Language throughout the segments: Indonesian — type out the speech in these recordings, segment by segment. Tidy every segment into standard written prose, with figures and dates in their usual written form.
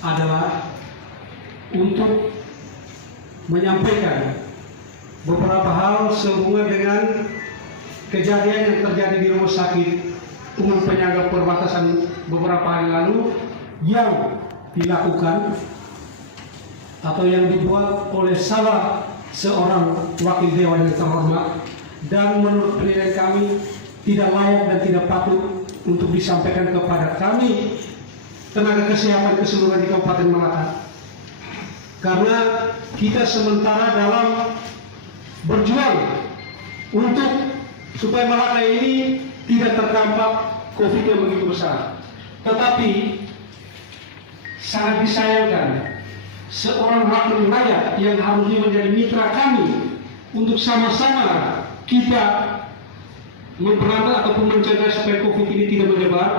adalah untuk menyampaikan beberapa hal sehubungan dengan kejadian yang terjadi di Rumah Sakit Umum Penyangga Perbatasan beberapa hari lalu yang dilakukan atau yang dibuat oleh salah seorang wakil dewan yang terhormat, dan menurut penilaian kami tidak layak dan tidak patut untuk disampaikan kepada kami tenaga kesehatan keseluruhan di Kabupaten Malaka, karena kita sementara dalam berjuang untuk supaya Malaka ini tidak terdampak COVID yang begitu besar. Tetapi sangat disayangkan seorang wakil rakyat yang harusnya menjadi mitra kami untuk sama-sama kita memberantas ataupun mencegah supaya COVID ini tidak menyebar,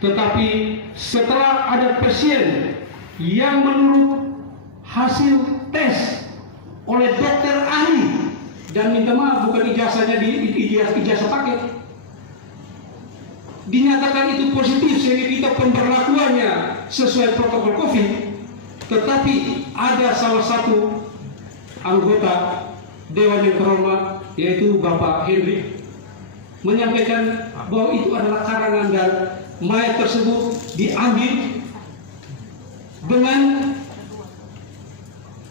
tetapi setelah ada pasien yang menurut hasil tes oleh dokter ahli, dan minta maaf bukan ijazahnya di ijazah paket, dinyatakan itu positif sehingga kita pemberlakuannya sesuai protokol COVID, tetapi ada salah satu anggota dewan yang terhormat yaitu Bapak Henry menyampaikan bahwa itu adalah karangan dan mayat tersebut diambil dengan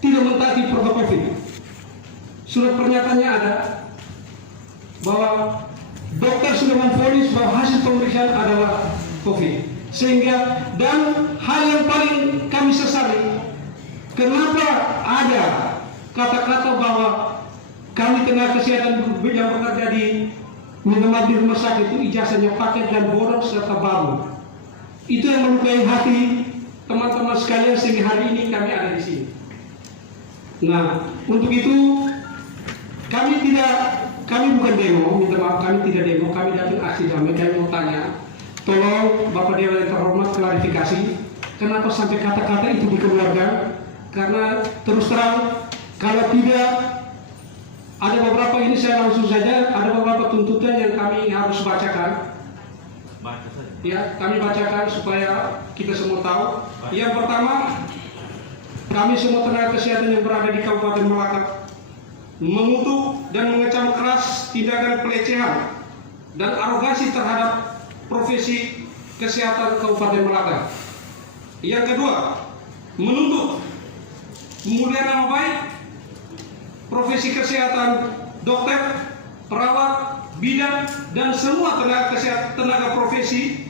tidak mentaati protokol COVID. Surat pernyataannya ada bahwa dokter sudah memvonis bahwa hasil pemeriksaan adalah COVID. Sehingga, dan hal yang paling kami sesali, kenapa ada kata-kata bahwa kami tenaga kesehatan yang bekerja di rumah sakit itu ijazahnya paket dan bodoh serta baru. Itu yang melukai hati teman-teman sekalian sehingga hari ini kami ada di sini. Nah, untuk itu kami bukan demo, minta maaf, kami tidak demo, kami datang aksi damai. Kami mau tanya, tolong Bapak Dewan yang terhormat klarifikasi, kenapa sampai kata-kata itu dikeluarkan? Karena terus terang, kalau tidak ada beberapa, ini saya langsung saja, ada beberapa tuntutan yang kami harus bacakan. Ya, kami bacakan supaya kita semua tahu. Yang pertama, kami semua tenaga kesehatan yang berada di Kabupaten Malaka mengutuk dan mengecam keras tindakan pelecehan dan arogansi terhadap profesi kesehatan Kabupaten Malaka. Yang kedua, menuntut pemulihan nama baik profesi kesehatan dokter, perawat, bidan, dan semua tenaga profesi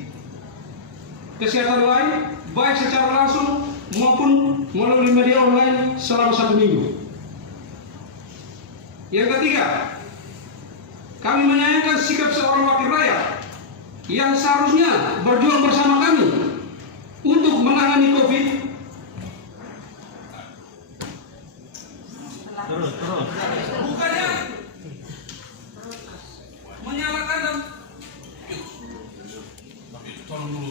kesehatan lain, baik secara langsung maupun melalui media online selama 1 minggu. Yang ketiga, kami menyayangkan sikap seorang wakil rakyat yang seharusnya berjuang bersama kami untuk menangani COVID. Bukannya menyalahkan dan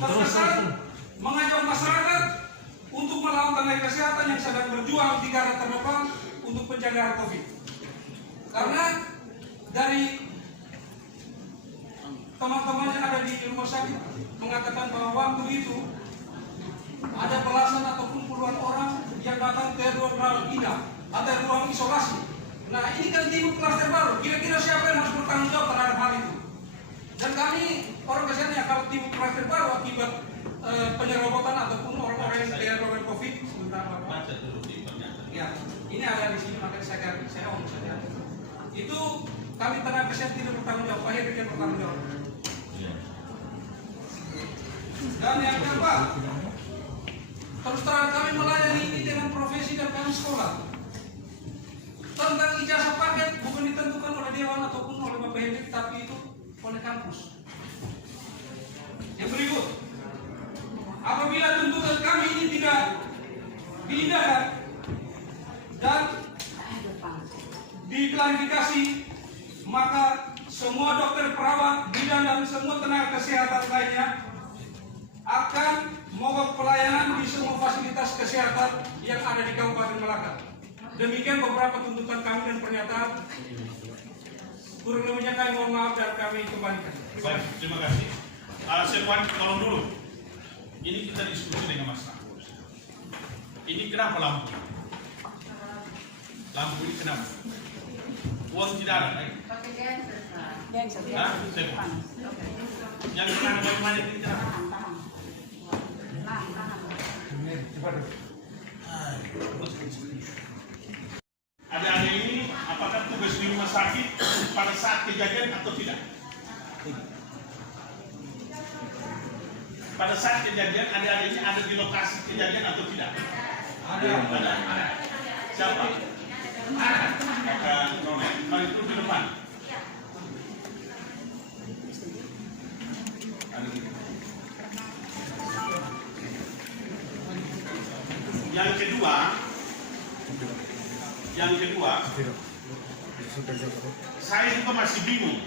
terkesan mengajak masyarakat untuk melawan tenaga kesehatan yang sedang berjuang di garda terdepan untuk pencegahan COVID. Karena dari teman-teman yang ada di rumah sakit mengatakan bahwa waktu itu ada belasan ataupun puluhan orang yang datang ke ruang rawat inap atau ruang isolasi. Nah, ini kan timbul klaster baru. Kira-kira siapa yang harus bertanggung jawab terhadap hal itu? Dan kami orang kesehatan yang kalau timbul klaster baru akibat penyerobotan ataupun orang-orang yang terkena COVID, sebentar Bapak. Ya, ini ada di sini, makanya saya omong saja. Itu kami tenaga kesehatan tidak bertanggung jawab, Pak Henry yang bertanggung jawab. Dan yang keempat, terus terang kami melayani ini dengan profesi dan kami sekolah. Tentang ijazah paket bukan ditentukan oleh dewan ataupun oleh Bapak Henry, tapi itu oleh kampus. Yang berikut, apabila tuntutan kami ini tidak diindahkan dan diklarifikasi, maka semua dokter, perawat, bidan, dan semua tenaga kesehatan lainnya akan mogok pelayanan di semua fasilitas kesehatan yang ada di Kabupaten Malaka. Demikian beberapa tuntutan kami dan pernyataan. Kurang lebihnya kami mohon maaf dan kami kembalikan. Baik, terima kasih. Sekwan, tolong dulu. Ini kita diskusi dengan Mas Agus. Ini kenapa lampu? Lampu ini kenapa? Uang tidak ada, kan? Hah? Yang kanan bagaimana ini kenapa? Adik-adik ini apakah tugas di rumah sakit pada saat kejadian atau tidak? Pada saat kejadian adik-adik ini ada di lokasi kejadian atau tidak? Ada. Siapa? Ada. Nona, mari itu di depan. Yang kedua, saya juga masih bingung.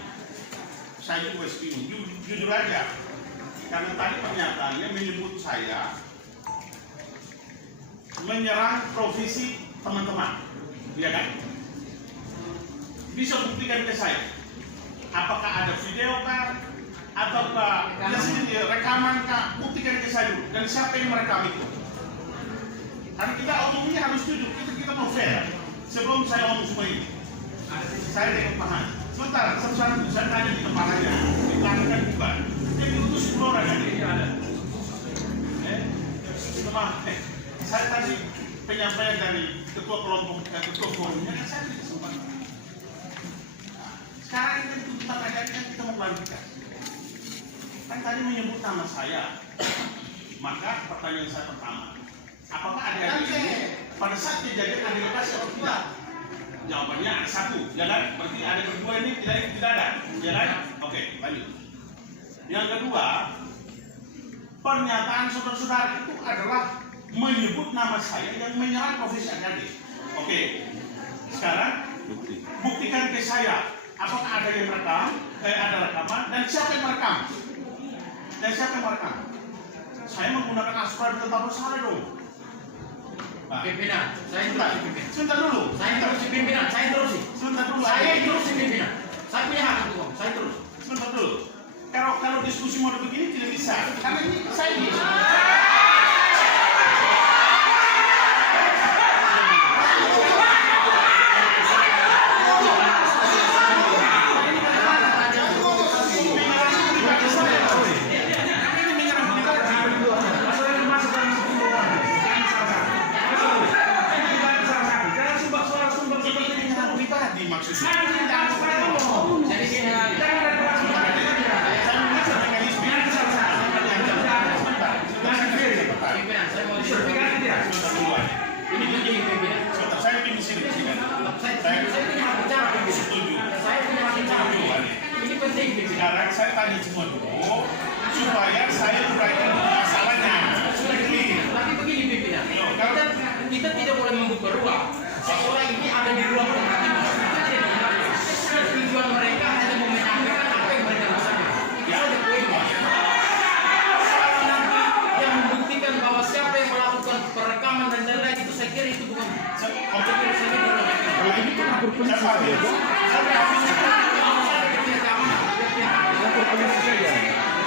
Jujur aja, karena tadi pernyataannya menyebut saya menyerang profesi teman-teman, ya kan? Bisa buktikan ke saya, apakah ada video kah, ataukah rekaman kah? Buktikan ke saya dulu. Dan siapa yang merekam itu? Karena kita omongnya harus jujur, kita mau fair. Sebelum saya ngomong semua ini, saya tidak paham. Sebentar, saya tanya di tempat aja, di belakang kan bukan. Jadi itu 10 orang aja yang ada. Saya tadi penyampaian dari ketua kelompok dan ketua forumnya, kan saya tidak sempat. Sekarang ini tuntutan aja kan kita mau klarifikasi. Kan tadi menyebut nama saya, maka pertanyaan saya pertama, apakah adik-adik ini pada saat kejadian ada lokasi atau tidak? Jawabannya ada satu, ya kan? Berarti ada berdua ini tidak ada, ya kan? Oke, lanjut. Yang kedua, pernyataan saudara-saudara itu adalah menyebut nama saya yang menyerang profesi adik. Oke, sekarang buktikan ke saya, apakah ada yang merekam, ada rekaman, dan siapa yang merekam? Saya menggunakan asuransi tetap bersalah dong. Pimpinan, saya terusin pimpinan. Sebentar dulu. Saya terusin pimpinan, saya terusin. Sebentar dulu. Saya terusin pimpinan. Saya punya hak itu, saya terus. Sebentar dulu. Kalau diskusi model begini tidak bisa. Karena ini saya ini. Sekarang saya tanya semua dulu supaya saya uraikan masalahnya. Sudah clear. Tapi begini pimpinan, kita tidak boleh membuka ruang. Seolah ini ada di ruang penghakiman. Tujuan mereka hanya menyampaikan apa yang mereka rasakan. Itu ada poinnya. Yang membuktikan bahwa siapa yang melakukan perekaman dan lain-lain itu saya kira itu bukan.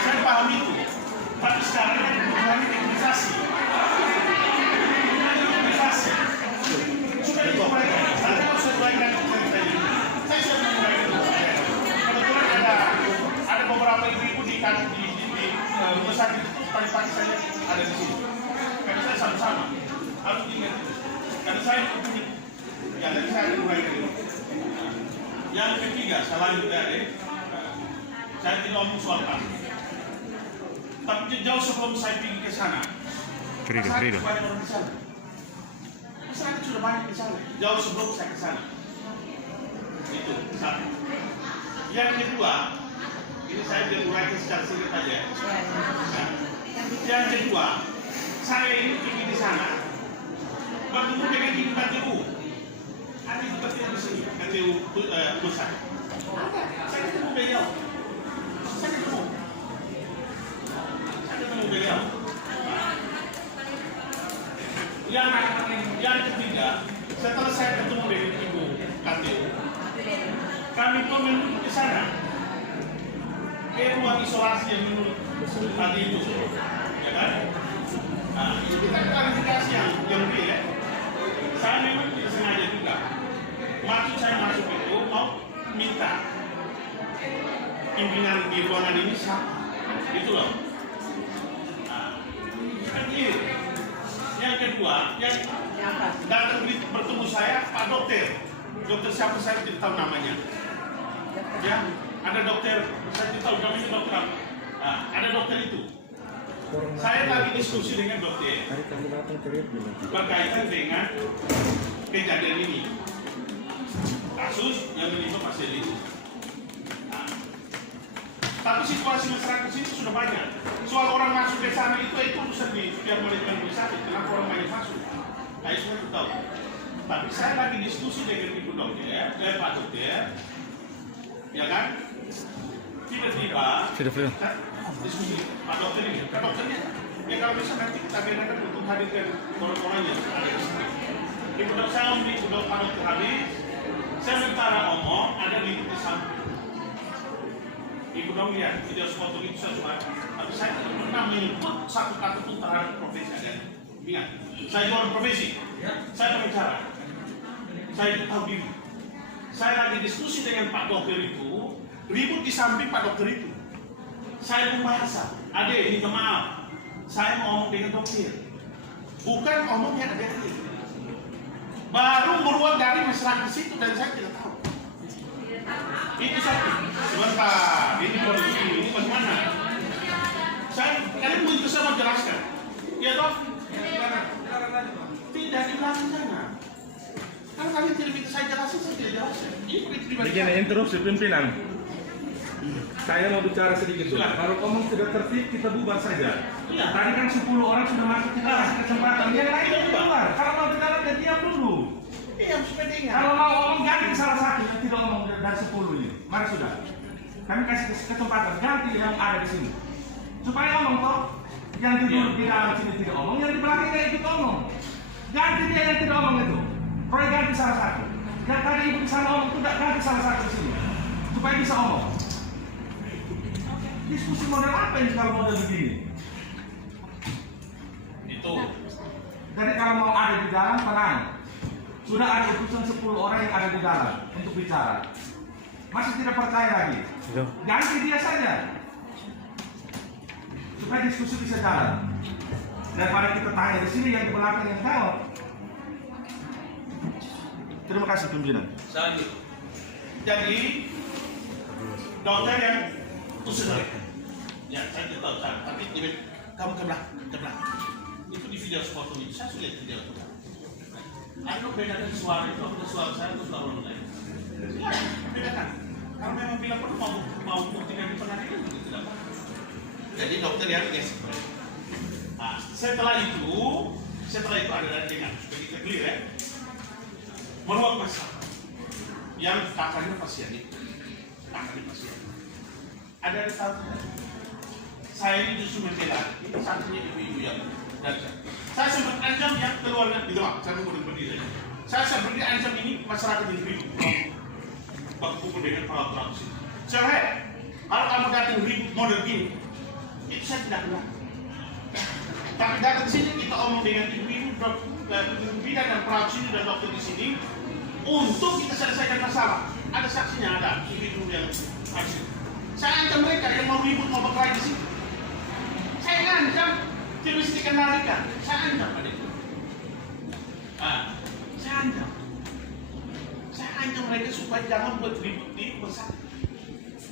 Saya paham itu, tapi sekarang ada kebutuhan imunisasi. Sudah itu mereka. Saya harus sesuaikan cerita ini. Saya sudah memulai. Kebetulan ada beberapa ibu-ibu di rumah sakit itu pagi-pagi saya ada di sini. Karena saya sama-sama harus diingat. Karena saya punya. Ya, jadi saya mulai dari itu. Yang ketiga, selanjutnya saya tidak ngomong soal kasus. Tapi jauh sebelum saya pergi ke sana, masyarakat banyak orang di sana. Masyarakat sudah banyak di sana. Jauh sebelum saya ke sana. Itu satu. Yang kedua, ini saya diuraikan secara singkat saja. Yang kedua, saya ini pergi di sana, bertemu dengan ibu KTU. Ada ibu KTU di sini, KTU pusat. Saya ketemu beliau. Saya ketemu beliau. Yang ketiga, setelah saya ketemu dengan ibu KTU, kami pun menuju ke sana, ke ruang isolasi yang menurut tadi itu, ya kan? Nah, itu kita klarifikasi yang real, ya. siapa? Gitu loh. Nah, kan ini. Yang kedua, yang datang bertemu saya, Pak Dokter. Dokter siapa saya tidak tahu namanya. Ya, ada dokter, saya tidak tahu namanya dokter apa. Nah, ada dokter itu. Saya lagi diskusi dengan dokter berkaitan dengan kejadian ini, kasus yang menimpa Pak Seli itu. Nah, tapi situasi masyarakat sini sudah banyak. Soal orang masuk ke sana itu urusan di biar manajemen wisata. Kenapa orang banyak masuk? Nah, itu saya tahu. Tapi saya lagi diskusi dengan ibu dokter, Pak Dokter, ya kan? Tiba-tiba kan, diskusi Pak Dokter ini, Pak Dokternya, ya kalau bisa nanti kita bedakan untuk hadirkan orang-orangnya ada di sini. Ibu dokter saya ibu dokter Pak Dokter habis, saya sementara omong ada di samping. Ibu dong lihat video foto itu saya cuma, tapi saya tidak pernah menyebut satu kata pun terhadap profesi ada. Ingat, saya orang profesi, saya berbicara, saya tahu diri. Saya lagi diskusi dengan Pak Dokter itu, ribut di samping Pak Dokter itu. Saya membahas, adek minta maaf, saya mau ngomong dengan dokter, bukan ngomongnya adik-adik. Baru beruang dari masyarakat situ dan saya tidak tahu. Itu satu. Sebentar, ini kondisi ini bagaimana? Kalian mungkin bisa menjelaskan, ya toh? Tidak di belakang sana. Kalau kalian tidak bisa saya jelasin, saya tidak jelaskan. Ini pribadi. Begini, interupsi pimpinan. Saya mau bicara sedikit dulu. Kalau ngomong sudah tertib, kita bubar saja. Iya. Tadi kan 10 orang sudah masuk, kita kasih kesempatan. Yang lain itu keluar. Kalau mau bicara, dia diam dulu. Iya, supaya ingat. Kalau mau ngomong, ganti salah satu yang tidak ngomong dari 10 ini. Mari sudah. Kami kasih kesempatan, ganti yang ada di sini. Supaya ngomong toh, yang duduk di dalam sini tidak ngomong, yang di belakangnya ikut ngomong. Ganti dia yang tidak ngomong itu. Roy ganti salah satu. Yang tadi ibu di sana ngomong, tidak ganti salah satu di sini. Supaya bisa ngomong. Diskusi model apa ini kalau model begini? Itu. Jadi kalau mau ada di dalam, tenang. Sudah ada utusan 10 orang yang ada di dalam untuk bicara. Masih tidak percaya lagi? Ganti dia saja. Supaya diskusi bisa jalan. Daripada kita tanya di sini yang di belakang yang jawab. Terima kasih pimpinan. Jadi dokter yang usul ya saya tidak tahu tapi kamu ke belakang itu di video foto itu saya sudah lihat video itu. Anu bedakan suara itu atau suara saya itu suara orang lain. Ya, bedakan. Kalau memang bila perlu mau buktikan di pengadilan itu tidak apa. Jadi dokter yang yes. Nah, setelah itu ada dengan supaya kita clear ya. Meruang masalah yang kakaknya pasien itu, ada tahu saya ini justru membela ini satunya ibu-ibu yang datang. Saya sempat ancam yang keluar di luar, saya mau berdiri. Saya seperti ancam ini masyarakat yang ribut, waktu pukul dengan perawat sini. Saya kalau kamu datang ribut model gini, itu saya tidak kenal. Tapi datang sini kita omong dengan ibu-ibu, bidan dan perawat sini dan dokter di sini untuk kita selesaikan masalah. Ada saksinya, ada ibu-ibu yang saksi. Saya ancam mereka yang mau ribut mau berkelahi di sini. Saya ancam tidak bisa dikendalikan. Saya ancam pada itu. Saya ancam mereka supaya jangan buat ribut di besar.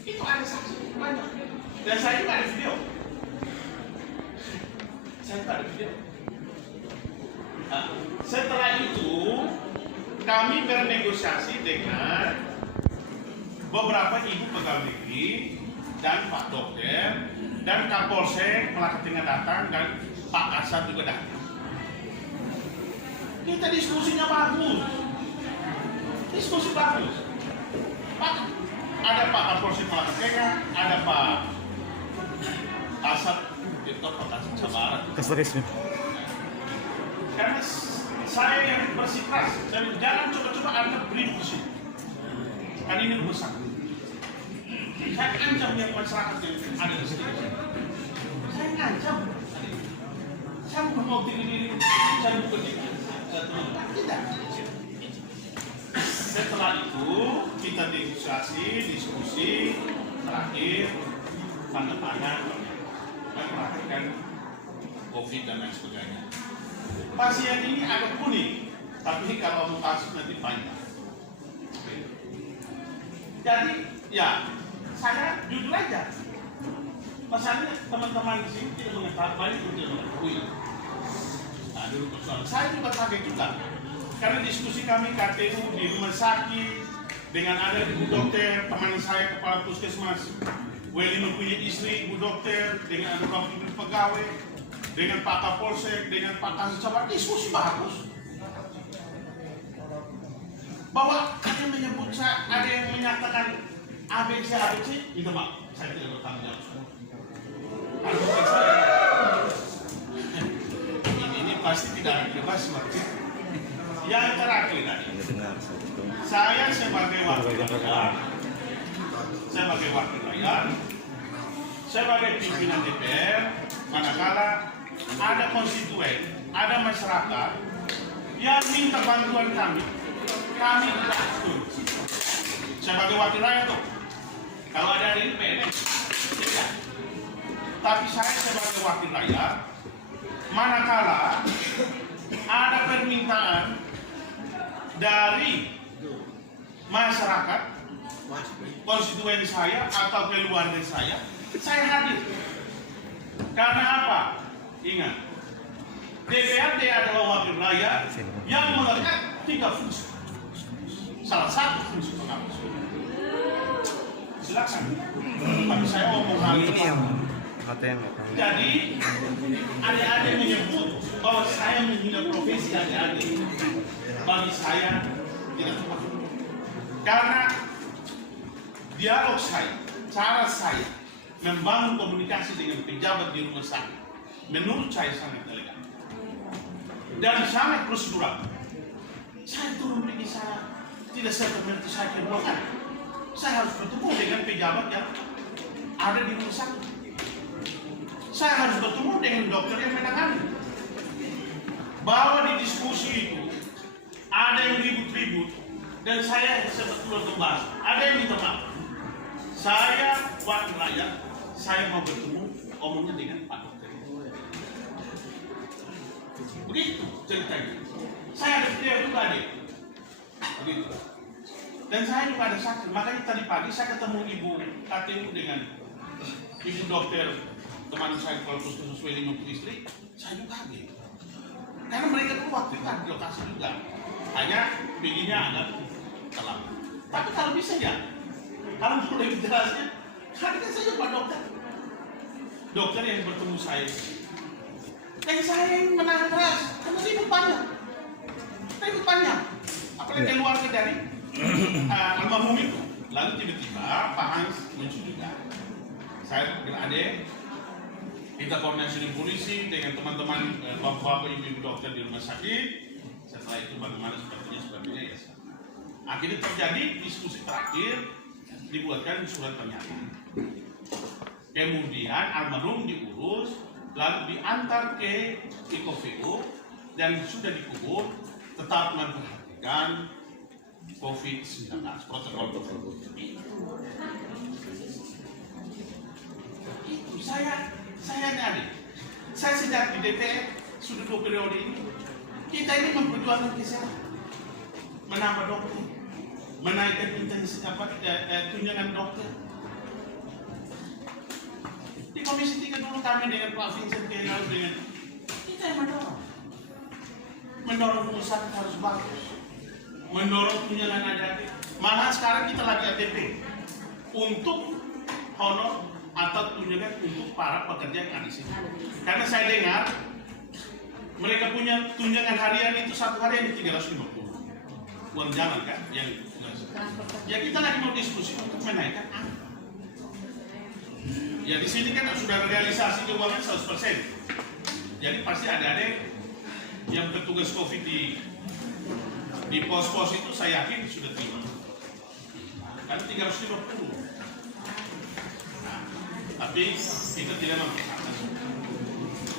Itu ada saksi banyak. Dan saya juga ada video. Setelah itu kami bernegosiasi dengan beberapa ibu pegawai negeri dan Pak Dokter dan Kapolsek Melaka Tengah datang dan Pak Kasat juga datang. Kita diskusinya bagus, diskusi bagus. Ada Pak Kapolsek Melaka Tengah, ada Pak Kasat Direktur Pak Kasat Sabaran. Karena saya yang bersikeras, dan jangan coba-coba Anda beri musim. Kan ini besar. Saya ancam yang masyarakat yang ada di sini. Saya ancam. Saya bukan mau diri, saya bukan diri. Tidak. Setelah itu kita diskusi terakhir tanda tangan, dan perhatikan COVID dan lain sebagainya. Pasien ini agak kuning, tapi kalau mutasi nanti panjang. Jadi, ya, saya jujur aja. Masalahnya teman-teman di sini tidak mengetahui, banyak yang tidak mengetahui. Nah, dulu persoalan. Saya juga kaget juga. Karena diskusi kami KTU di rumah sakit, dengan ada ibu dokter, teman saya kepala puskesmas, Weli mempunyai istri ibu dokter, dengan ada wakil pegawai, dengan Pak Kapolsek, dengan Pak Kasih Cabar, diskusi bagus. Bahwa ada yang menyebut saya, ada yang menyatakan ABC, itu maaf, saya tidak bertanggung jawab. Argumen saya, ini pasti tidak ada bebas waktu. Yang terakhir tadi, saya sebagai wakil rakyat, sebagai pimpinan DPR, manakala ada konstituen, ada masyarakat yang minta bantuan kami tidak setuju. Sebagai wakil rakyat tuh, kalau ada ini PNS, tidak. Tapi saya sebagai wakil rakyat, manakala ada permintaan dari masyarakat, konstituen saya atau keluarga saya hadir. Karena apa? Ingat, DPRD adalah wakil rakyat yang melekat 3 fungsi. Salah satu fungsi pengawas. Silakan. Tapi saya ngomong hal ini. Jadi adik-adik menyebut bahwa saya menghina profesi adik-adik. Bagi saya tidak tepat. Karena dialog saya, cara saya membangun komunikasi dengan pejabat di rumah sakit, menurut saya sangat elegan dan sangat prosedural. Saya turun pergi saya tidak seperti saya keluarkan. Saya harus bertemu dengan pejabat yang ada di rumah sakit. Saya harus bertemu dengan dokter yang menangani. Bahwa di diskusi itu ada yang ribut-ribut dan saya sebetulnya membahas. Ada yang minta maaf. Saya wakil rakyat, saya mau bertemu omongnya dengan Pak Dokter. Begitu ceritanya. Saya ada video juga deh. Begitu. Dan saya juga ada saksi. Makanya tadi pagi saya ketemu ibu KTU dengan ibu dokter teman saya kalau puskesmas Weli maupun istri. Saya juga kaget. Karena mereka tuh waktu itu di lokasi juga. Hanya begininya agak terlambat. Tapi kalau bisa ya, kalau mau lebih jelasnya, hadirkan saja Pak Dokter. Dokter yang bertemu saya. Dan saya yang menahan keras, karena ribut banyak. Apalagi keluarga dari almarhum itu. Lalu tiba-tiba Pak Hans muncul juga. Saya bilang, Ade, kita koordinasi dengan polisi, dengan teman-teman bapak-bapak ibu-ibu dokter di rumah sakit. Setelah itu bagaimana sepertinya ya. Akhirnya terjadi diskusi terakhir, dibuatkan surat pernyataan. Kemudian almarhum diurus, lalu diantar ke IKOVO dan sudah dikubur, tetap memperhatikan COVID-19, protokol COVID. Itu saya nyari. Saya sejak di DPR sudah 2 periode ini. Kita ini memperjuangkan kesehatan, menambah dokter, menaikkan intensitas tunjangan dokter. Di Komisi 3 dulu kami dengan Pak Vincent Keral dengan kita yang mendorong usaha harus bagus, mendorong tunjangan ADP. Malah sekarang kita lagi ATP untuk honor atau tunjangan untuk para pekerja yang ada di sini. Karena saya dengar mereka punya tunjangan harian itu 1 harian di 350 uang jalan kan yang ya kita lagi mau diskusi untuk menaikkan angka. Ya di sini kan sudah realisasi keuangan 100%. Jadi pasti ada yang petugas COVID di pos-pos itu saya yakin sudah terima. Karena 350. Tapi kita tidak memperhatikan.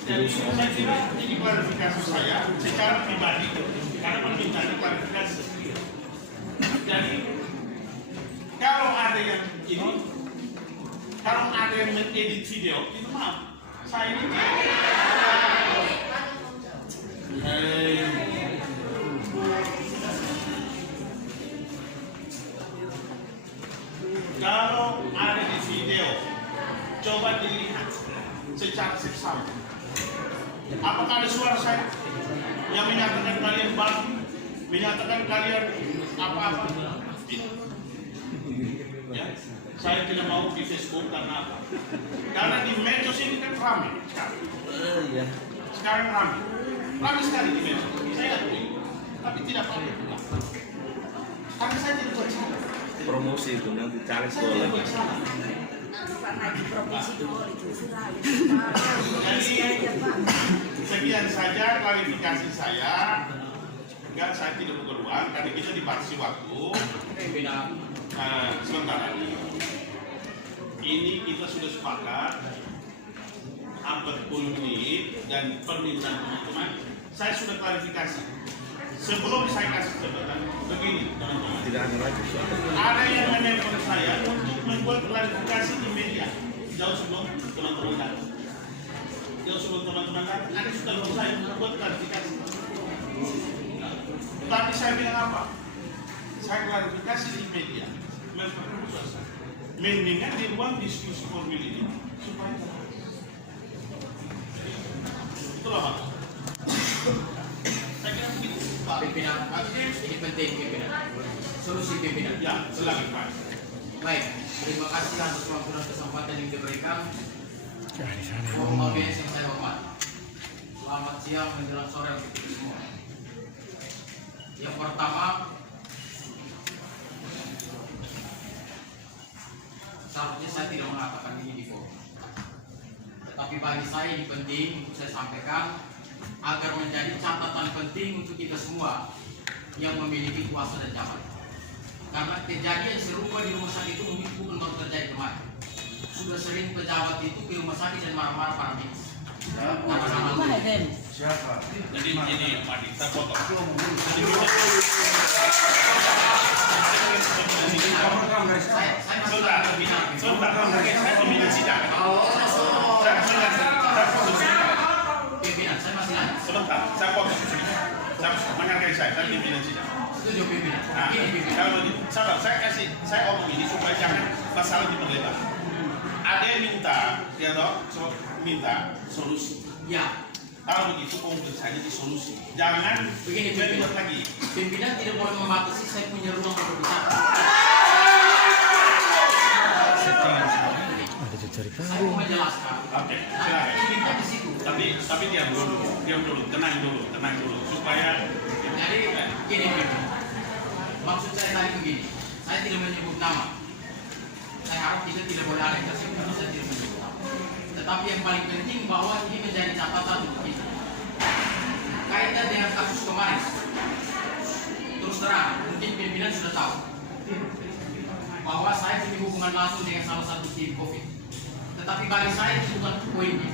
Jadi saya kira ini klarifikasi saya secara pribadi karena permintaan klarifikasi. Jadi kalau ada yang ini Kalau ada yang mengedit video, itu maaf. Saya ini kalau ada di video, coba dilihat secara seksama. Apakah ada suara saya yang menyatakan kalian babi, menyatakan kalian apa-apa? Ya, saya tidak mau di Facebook karena apa? Karena di medsos ini kan ramai sekarang. Sekarang ramai sekali di medsos. Saya akui, tapi tidak pakai. Karena saya tidak buat salah. Promosi itu nanti cari Saya tidak buat sekolah. salah. Jadi sekian saja klarifikasi saya. Enggak, saya tidak berkeluhan karena kita dibatasi waktu. Sebentar. Ini kita sudah sepakat 40 menit dan permintaan teman-teman. Saya sudah klarifikasi. Sebelum saya kasih jabatan, begini teman-teman. Tidak ada lagi soal. Ada yang menelpon saya untuk membuat klarifikasi di media jauh sebelum teman-teman datang. Jauh sebelum teman-teman datang, ada sudah saya membuat klarifikasi. Tapi saya bilang apa? Saya klarifikasi di media, memperkeruh suasana. Mendingan di ruang diskusi formil ini supaya jelas. Itulah Pak. Saya kira begitu Pak. Pimpinan, ini penting pimpinan. Solusi pimpinan. Ya, silakan Pak. Baik, terima kasih atas waktu dan kesempatan yang diberikan. Mohon audiens yang saya hormati. Selamat siang menjelang sore untuk kita semua. Yang pertama, seharusnya saya tidak mengatakan ini di forum. Tetapi bagi saya ini penting untuk saya sampaikan agar menjadi catatan penting untuk kita semua yang memiliki kuasa dan jabatan. Karena kejadian serupa di rumah sakit itu mungkin bukan baru terjadi kemarin. Sudah sering pejabat itu ke rumah sakit dan marah-marah para medis. Siapa? Jadi ini Pak Dita foto. Sebentar, saya pimpinan sidang. Pimpinan, saya masih nanya. Sebentar, saya foto. Saya menghargai saya pimpinan sidang. Setuju pimpinan. Nah, Ini pimpinan. kalau sabar, saya omong ini supaya jangan masalah diperlebar. Ada yang minta solusi. Ya, Kalau begitu konkret saja di solusi. Jangan begini ribet pimpinan. lagi. Pimpinan tidak boleh membatasi saya punya ruang berbicara. Saya mau menjelaskan. Oke, Nah, silakan. pimpinan di situ. Tapi diam dulu, tenang dulu, supaya Jadi gini pimpinan. Maksud saya tadi begini. Saya tidak menyebut nama. Saya harap kita tidak boleh ada yang tersebut karena saya tidak menyebut nama. Tetapi yang paling penting bahwa ini menjadi catatan untuk kita. Kaitan dengan kasus kemarin. Terus terang, mungkin pimpinan sudah tahu bahwa saya punya hubungan langsung dengan salah satu tim COVID. Tetapi bagi saya itu bukan poinnya.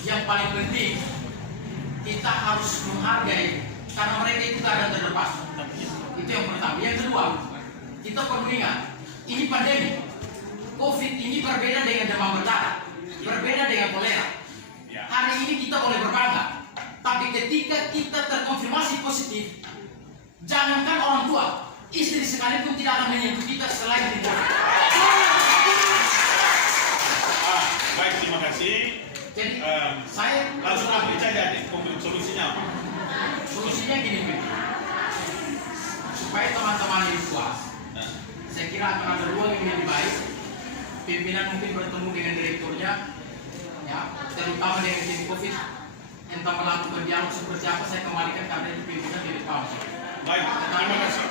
Yang paling penting kita harus menghargai karena mereka itu keadaan terdepan. Itu yang pertama. Yang kedua, kita perlu ingat ini pandemi. COVID ini berbeda dengan demam berdarah, berbeda dengan kolera. Hari ini kita boleh berbangga, tapi ketika kita terkonfirmasi positif, jangankan orang tua, istri sekalipun tidak akan menyentuh kita selain di rumah. baik, terima kasih. Jadi saya Langsung ambil saja deh, konkret solusinya apa? solusinya gini, supaya teman-teman ini puas. Saya kira akan ada ruang yang lebih baik. Pimpinan mungkin bertemu dengan direkturnya, ya, terutama dengan tim COVID. Entah melakukan dialog seperti apa, saya kembalikan karena itu pimpinan tidak paham. Baik, terima kasih.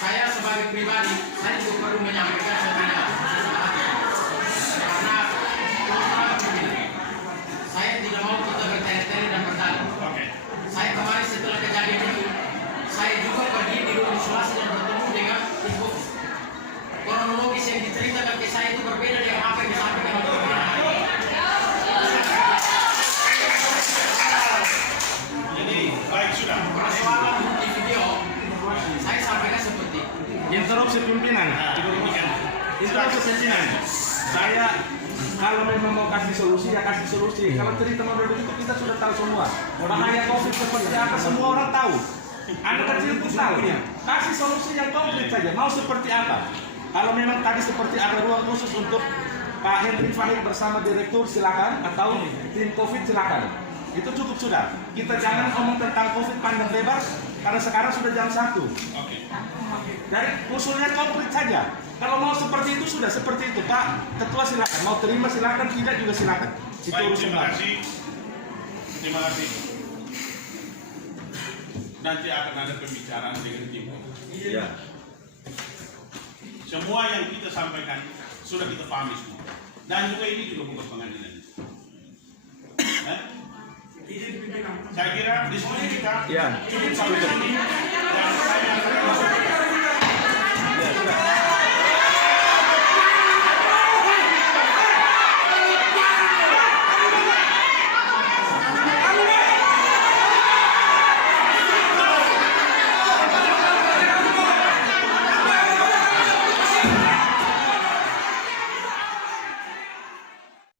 Saya sebagai pribadi, saya juga perlu menyampaikan sebenarnya karena pimpinan, saya tidak mau kita bertele-tele dan bertanya. Oke. Saya kemarin setelah kejadian itu, saya juga pergi di ruang isolasi dan bertemu dengan tim COVID. Kronologis yang diceritakan ke saya itu berbeda dengan apa yang disampaikan oleh pimpinan. Jadi, baik sudah. Persoalan bukti video, saya sampaikan seperti itu. Interupsi pimpinan. Nah, demikian. Interupsi pimpinan. Saya Kalau memang mau kasih solusi ya kasih solusi. Kalau cerita model begitu kita sudah tahu semua. Bahaya COVID seperti apa semua orang tahu. Anak kecil pun tahu. Kasih solusi yang konkret saja. Mau seperti apa? Kalau memang tadi seperti ada ruang khusus untuk Pak Henry Fahim bersama direktur silakan, atau tim COVID silakan. Itu cukup sudah. Kita jangan ngomong tentang COVID panjang lebar karena sekarang sudah jam 1. Oke. Jadi usulnya konkret saja. Kalau mau seperti itu sudah seperti itu, Pak Ketua silakan. Mau terima silakan, tidak juga silakan. Itu Baik, urusan terima Bapak. kasih. Terima kasih. Nanti akan ada pembicaraan dengan tim. Iya. Semua yang kita sampaikan sudah kita pahami semua. Dan juga ini juga bukan pengadilan. Saya kira diskusi kita Iya. cukup sampai sini. Dan saya